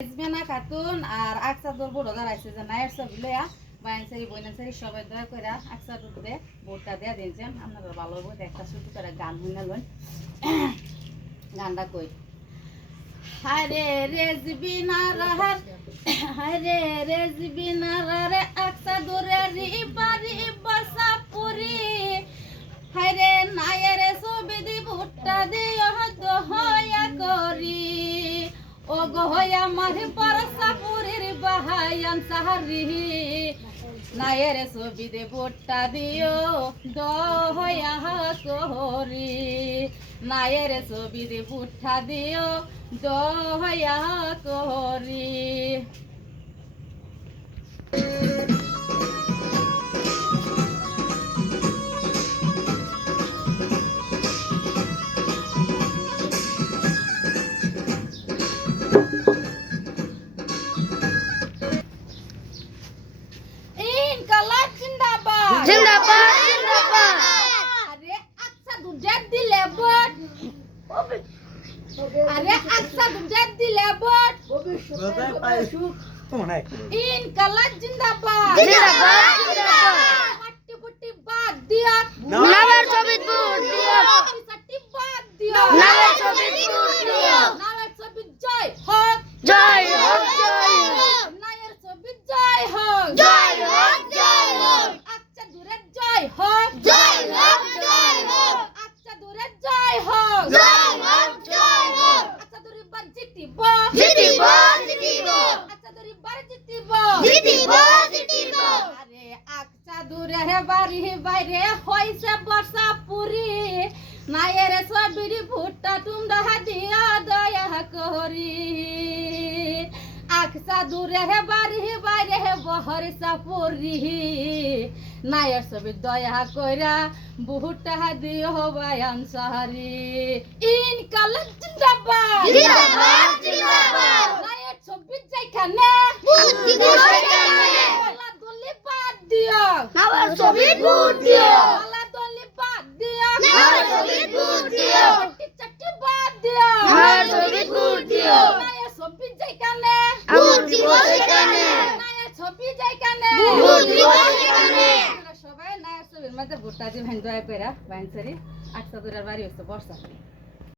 রিজবিনা খাতুন আর আকসাদুর বড় দাঁড়াইছে যে নায়ের ছবি লইয়া বাইনসারি বইনাসারি সবাই দয়া করে আকসাদুর দে ভোটটা দেয়া দিয়েছেন আপনারা ভালো বই একটা ছোট করে গান শুনে লন গানটা কই হারে রেজবিনা রাহার হারে রেজবিনা রে আকসাদুরে রিবারি বাসাপুরি হারে নায়ের ছবি দি ভোটটা দিও দয়া করি ও গহয়া মারি পরসাপুরের বাহায়ান সাহারি নায়ের ছবি দে ভোটটা দিও দয়া করি নায়ের ছবি দে ভোটটা দিও দয়া করি ইনকালাব জিন্দাবাদ জিন্দাবাদ জিন্দাবাদ আরে আচ্ছা দুধ দিলে ভোট আরে আচ্ছা দুধ দিলে ভোট ইনকালাব জিন্দাবাদ জিন্দাবাদ জিন্দাবাদ মাটি পুটি বাদ দিয়া নামের ছবি ভোট দিও চাটি বাদ দিয়া নামের ছবি ভোট দিও নামের ছবি জয় হোক জয় হোক জয় হোক নায়ের ছবি জয় হোক জয় হোক জয় হোক আচ্ছা দূরে জয় হোক জয় হোক জয় হোক আচ্ছা দূরে জয় হোক জয় হোক জয় হোক আচ্ছা দূরে বার জিতিব জিতিব জিতিব আচ্ছা দূরে বার জিতিব জিতিব জিতিব আরে আচ্ছা দূরে হে বাড়ি বাইরে হইছে বর্ষা পুরি নায়ের ছবির ভুট্টা তোমরা দিয়া দয়া করি আকসা দূরে হে বাড়ি বাইরে হে বহরসা পুরি নায়ের ছবি দয়া কইরা ভুট্টা দিও বায়ান সাহারি ইনকালাব জিন্দাবাদ জিন্দাবাদ জিন্দাবাদ নায়ের ছবি যেখানে ভোট দিব সেখানে পালা দলি বাদ দিও নামের ছবি ভোট দিও পালা দলি বাদ দিও নামের ছবি ভোট দিও চাটি বাদ দিও নামের ছবি ভোট দিও নায়ের ছবি যেখানে ভোট দিব সেখানে নায়ের ছবি যেখানে ভোট দিব সেখানে সবাই নায়ের ছবির মধ্যে ভোটটা দিবেন দয়া করে বাইনসারি আকসাদুরের বাড়ি হচ্ছে বর্ষা